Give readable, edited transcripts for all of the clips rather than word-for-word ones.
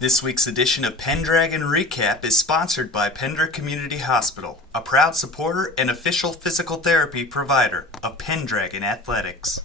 This week's edition of Pendragon Recap is sponsored by Pender Community Hospital, a proud supporter and official physical therapy provider of Pendragon Athletics.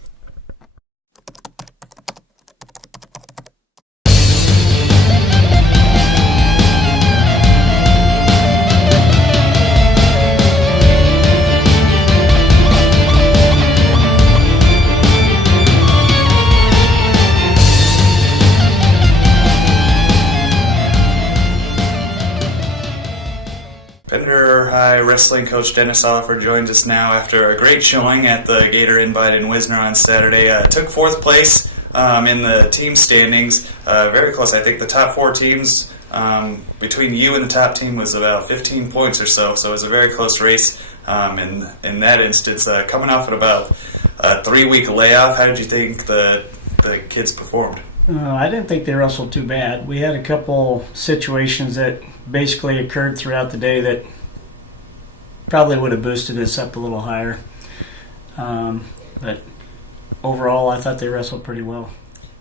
Pender High wrestling coach Dennis Oliver joins us now after a great showing at the Gator Invite in Wisner on Saturday. Took fourth place in the team standings, very close. I think the top four teams between you and the top team was about 15 points or so it was a very close race in that instance. Coming off at about a 3-week layoff, how did you think the kids performed? I didn't think they wrestled too bad. We had a couple situations that basically occurred throughout the day that probably would have boosted us up a little higher. But overall, I thought they wrestled pretty well.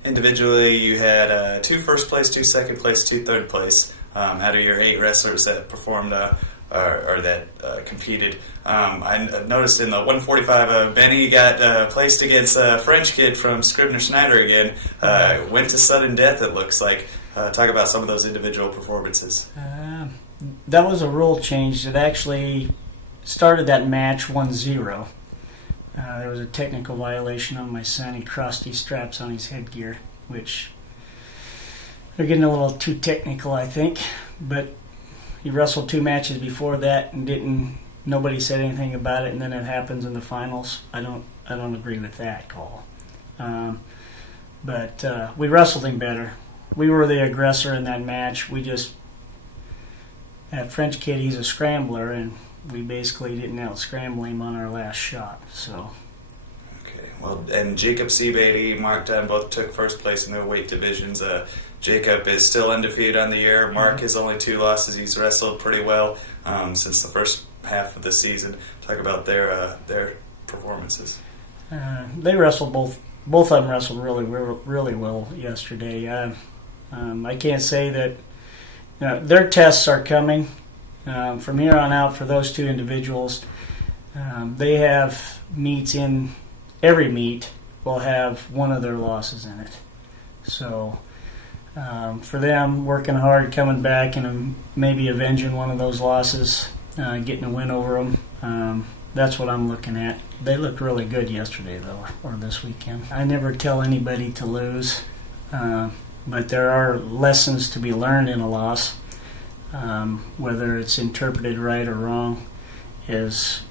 Individually, you had 2 first place, 2 second place, 2 third place out of your 8 wrestlers that performed or that competed. I noticed in the 145, Benny got placed against a French kid from Scribner Schneider again. Went to sudden death, it looks like. Talk about some of those individual performances. That was a rule change that actually started that match 1-0. There was a technical violation on my son. He crossed these straps on his headgear, which they're getting a little too technical, I think. But he wrestled 2 matches before that and nobody said anything about it, and then it happens in the finals. I don't agree with that call. But we wrestled him better. We were the aggressor in that match. That French kid, he's a scrambler, and we basically didn't out-scramble him on our last shot. So. Okay, well, and Jacob Seabeatty, Mark Dunn both took first place in their weight divisions. Jacob is still undefeated on the year. Mark has only 2 losses. He's wrestled pretty well since the first half of the season. Talk about their performances. They wrestled both of them wrestled really well yesterday. I can't say that their tests are coming from here on out for those 2 individuals. They have meets in every meet will have one of their losses in it. So for them, working hard, coming back, and maybe avenging one of those losses, getting a win over them. That's what I'm looking at. They looked really good yesterday, though, or this weekend. I never tell anybody to lose, but there are lessons to be learned in a loss. Whether it's interpreted right or wrong is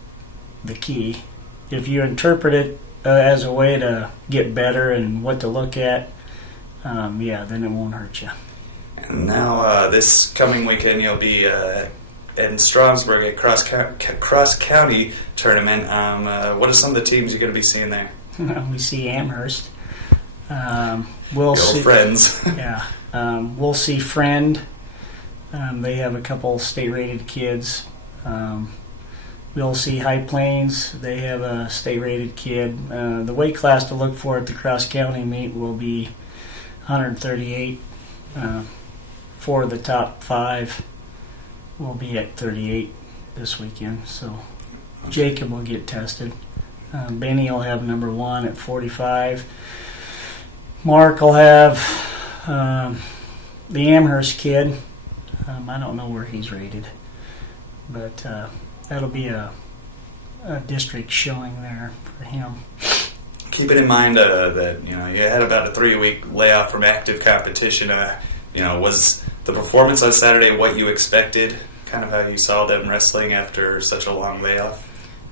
the key. If you interpret it as a way to get better and what to look at, then it won't hurt you. And now this coming weekend you'll be in Stromsburg at Cross County Tournament. What are some of the teams you're going to be seeing there? We see Amherst. We'll see friends. Yeah, we'll see Friend. They have a couple state-rated kids. We'll see High Plains. They have a state-rated kid. The weight class to look for at the Cross County meet will be 138. 4 of the top 5 will be at 38 this weekend. So Jacob will get tested. Benny will have number 1 at 45. Mark will have the Amherst kid. I don't know where he's rated, but that'll be a district showing there for him. Keeping in mind that you had about a 3-week layoff from active competition, was the performance on Saturday what you expected? Kind of how you saw them wrestling after such a long layoff?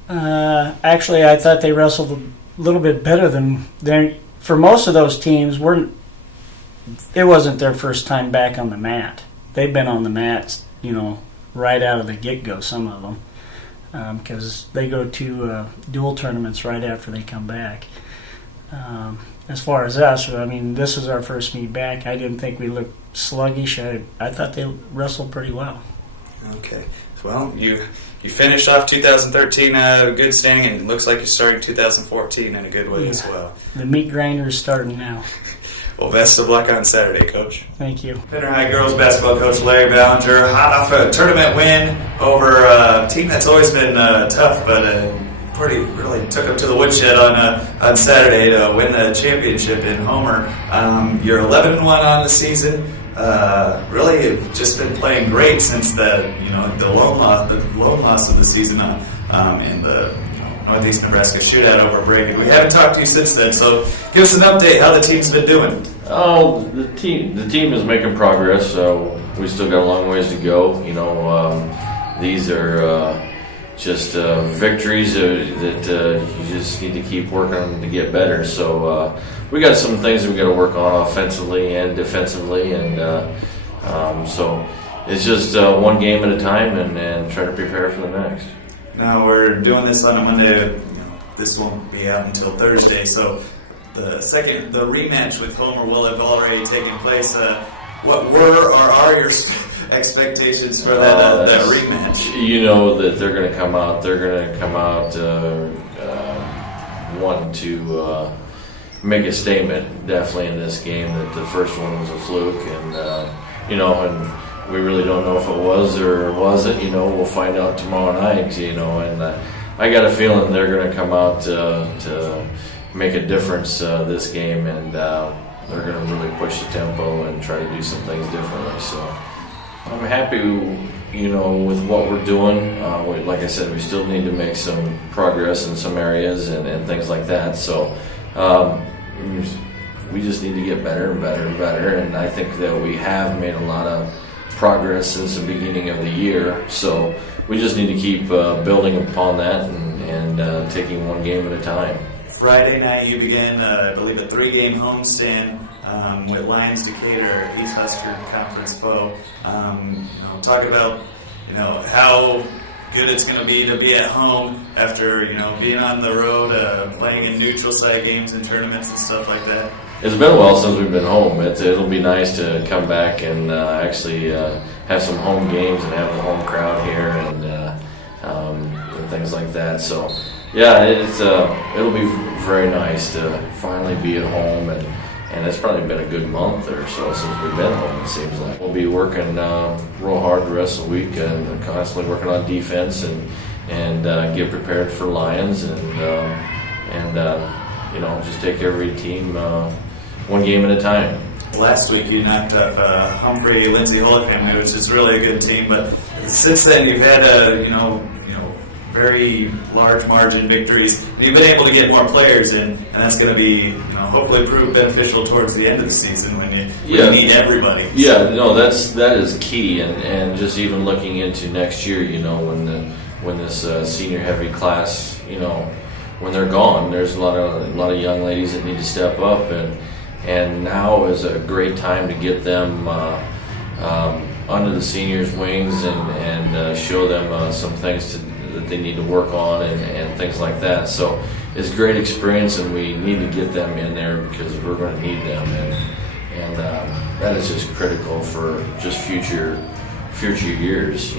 Actually, I thought they wrestled a little bit better than for most of those teams. It wasn't their first time back on the mat. They've been on the mats, right out of the get-go, some of them, because they go to dual tournaments right after they come back. As far as us, this is our first meet back. I didn't think we looked sluggish. I thought they wrestled pretty well. Okay. Well, you finished off 2013 good standing, and it looks like you're starting 2014 in a good way as well. The meat grinder is starting now. Well, best of luck on Saturday, Coach. Thank you. Pender High girls basketball coach Larry Ballinger, hot off a tournament win over a team that's always been tough, but really took them to the woodshed on Saturday to win the championship in Homer. You're 11-1 on the season. Really have just been playing great since the lone loss of the season in the Northeast Nebraska shootout over Bregan. We haven't talked to you since then, so give us an update how the team's been doing. Oh, the team is making progress. So we still got a long ways to go. These are just victories that you just need to keep working on to get better. So we got some things that we got to work on offensively and defensively, and so it's just one game at a time, and try to prepare for the next. Now we're doing this on a Monday. This won't be out until Thursday, so the rematch with Homer will have already taken place. What were or are your expectations for that rematch? You know that they're going to come out. They're going to come out wanting to make a statement. Definitely in this game, that the first one was a fluke, and and we really don't know if it was or wasn't. We'll find out tomorrow night. And I got a feeling they're going to come out to make a difference this game, and they're going to really push the tempo and try to do some things differently. So I'm happy, with what we're doing. Like I said, we still need to make some progress in some areas and things like that. So we just need to get better and better and better. And I think that we have made a lot of progress since the beginning of the year. So we just need to keep building upon that and taking one game at a time. Friday night you begin, I believe, a 3-game homestand with Lions Decatur, East Husker Conference foe. Talk about how good it's going to be at home after being on the road, playing in neutral site games and tournaments and stuff like that. It's been a while since we've been home. It'll be nice to come back and actually have some home games and have a home crowd here and things like that. So yeah, it'll be very nice to finally be at home, and it's probably been a good month or so since we've been home, it seems like. We'll be working real hard the rest of the week and constantly working on defense and get prepared for Lions and just take every team one game at a time. Last week you knocked off Humphrey Lindsay Holy Family, which is really a good team, but since then you've had very large margin victories. You've been able to get more players in, and that's going to be hopefully prove beneficial towards the end of the season when you need everybody. Yeah, no, that is key, and just even looking into next year, when this senior heavy class, when they're gone, there's a lot of young ladies that need to step up, and now is a great time to get them under the seniors' wings and show them some things that they need to work on and things like that. So it's a great experience, and we need to get them in there because we're going to need them, and that is just critical for just future years,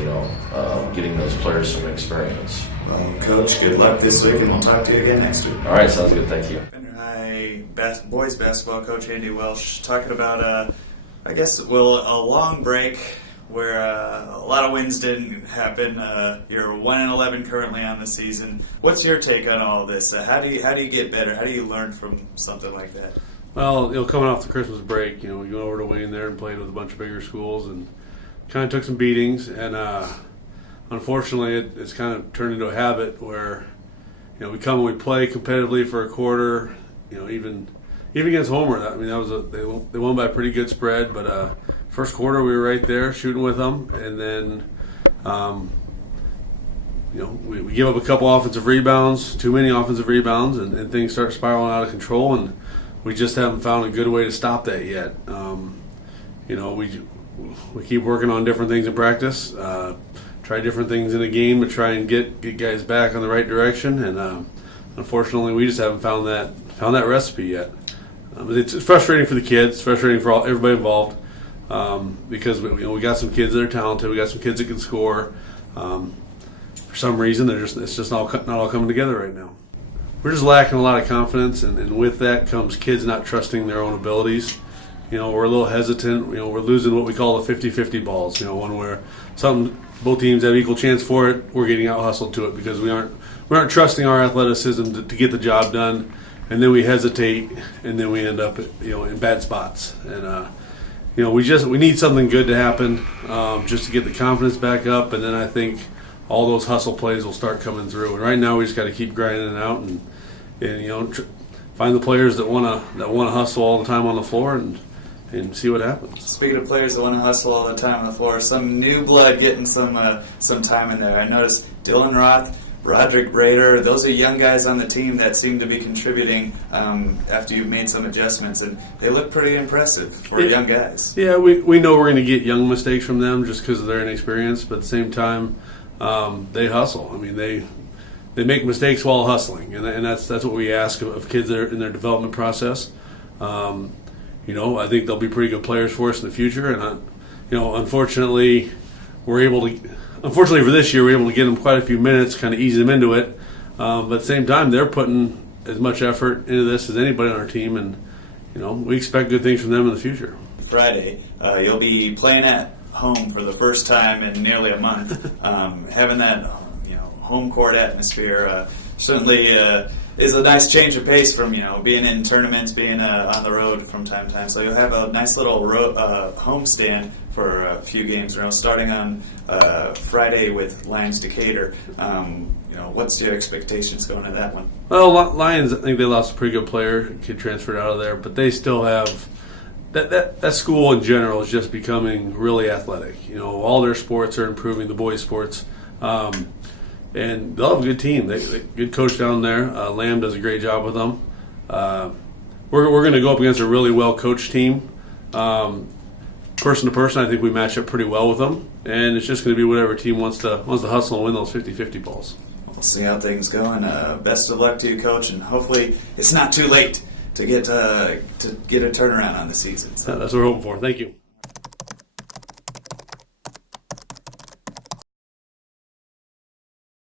getting those players some experience. Well, Coach, good luck this week, and we'll talk to you again next week. All right, sounds good. Thank you. Pender High boys basketball coach Andy Welsh talking about, a long break where a lot of wins didn't happen. You're 1-11 currently on the season. What's your take on all this? How do you get better? How do you learn from something like that? Well, coming off the Christmas break, we went over to Wayne there and played with a bunch of bigger schools and kind of took some beatings. And unfortunately, it's kind of turned into a habit where we come and we play competitively for a quarter. Even against Homer, they won by a pretty good spread, but. First quarter, we were right there shooting with them, and then, we give up a couple offensive rebounds, too many offensive rebounds, and things start spiraling out of control, and we just haven't found a good way to stop that yet. We keep working on different things in practice, try different things in a game to try and get guys back on the right direction, and unfortunately, we just haven't found that recipe yet. It's frustrating for the kids, frustrating for everybody involved. Because we got some kids that are talented, we got some kids that can score. For some reason, it's just not all coming together right now. We're just lacking a lot of confidence, and with that comes kids not trusting their own abilities. we're a little hesitant. We're losing what we call the 50-50 balls. One where both teams have equal chance for it. We're getting out hustled to it because we aren't trusting our athleticism to get the job done, and then we hesitate, and then we end up in bad spots. And we need something good to happen just to get the confidence back up, and then I think all those hustle plays will start coming through. And right now we just got to keep grinding it out and find the players that want to hustle all the time on the floor and see what happens. Speaking of players that want to hustle all the time on the floor, some new blood getting some time in there. I noticed Dylan Roth, Roderick Brader, those are young guys on the team that seem to be contributing after you've made some adjustments, and they look pretty impressive for young guys. Yeah, we know we're going to get young mistakes from them just because of their inexperience, but at the same time, they hustle. I mean, they make mistakes while hustling, and that's what we ask of kids that are in their development process. I think they'll be pretty good players for us in the future, and unfortunately for this year, we're able to get them quite a few minutes, kind of ease them into it. But at the same time, they're putting as much effort into this as anybody on our team, and we expect good things from them in the future. Friday, you'll be playing at home for the first time in nearly a month. Having that home court atmosphere certainly is a nice change of pace from being in tournaments, being on the road from time to time. So you'll have a nice little home stand for a few games, starting on Friday with Lions Decatur. What's your expectations going to that one? Well, Lions, I think they lost a pretty good player, kid transferred out of there, but they still have that school in general is just becoming really athletic. All their sports are improving, the boys' sports. And they'll have a good team. They good coach down there. Lamb does a great job with them. We're going to go up against a really well-coached team. Person to person, I think we match up pretty well with them. And it's just going to be whatever team wants to hustle and win those 50-50 balls. We'll see how things go. And best of luck to you, Coach. And hopefully it's not too late to get a turnaround on the season. So. That's what we're hoping for. Thank you.